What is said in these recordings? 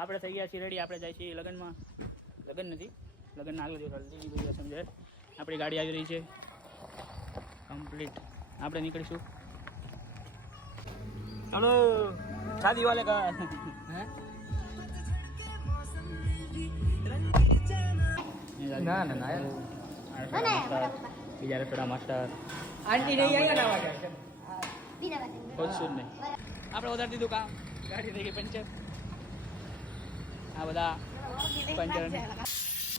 આપણે થઈ ગયા છીએ રેડી. આપણે જાય છીએ લગ્નમાં. લગ્ન નથી, લગ્નના આગળ દિવસ હલ્દી ભાઈ સમજે. આપણી ગાડી આવી રહી છે કમ્પ્લીટ. આપણે નીકળીશું. હલો શાદી વાલે કા ના ના ના બીજા રસોડા માસ્ટર આંટી નહીં આવ્યા ના ખુશ છું નહીં. આપણે વધારી દીધું કામ. ગાડી થઈ ગઈ પંચર. આ બધા પંચર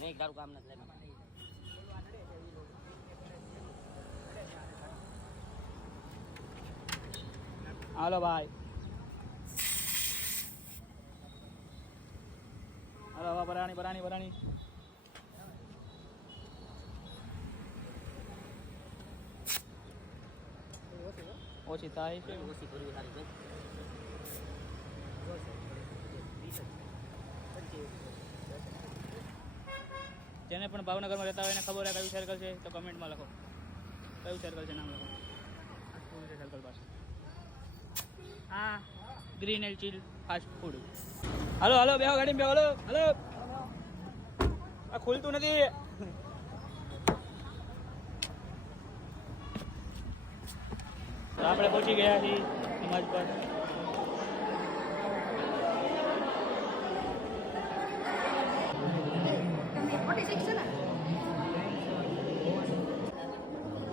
નહીં તારું કામ નથી લેવા. હાલો ભાઈ. હાલો હવા ભરાણી ભરાણી ભરાણી. ઓછી થાય છે. ઓછી કરવી સારી છે. જેને પણ ભાવનગરમાં રહેતા હોય એને ખબર હોય કયું સર્કલ છે તો કમેન્ટમાં લખો કયું સર્કલ છે, નામ લખો. સર્કલ પાસે હા green and chill fast food. હાલો હાલો બેહો ગાડીમાં બેહો. હાલો હાલો આ ખુલતું નથી. તો આપણે પહોંચી ગયા છીએ સમાજ પર.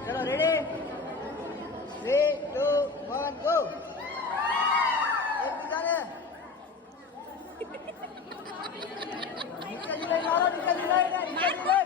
ચલો રેડી 3 2 1 ગો. એક બીજાને નીચેથી લઈ મારો, નીચેથી લઈ ને નીચેથી લઈ.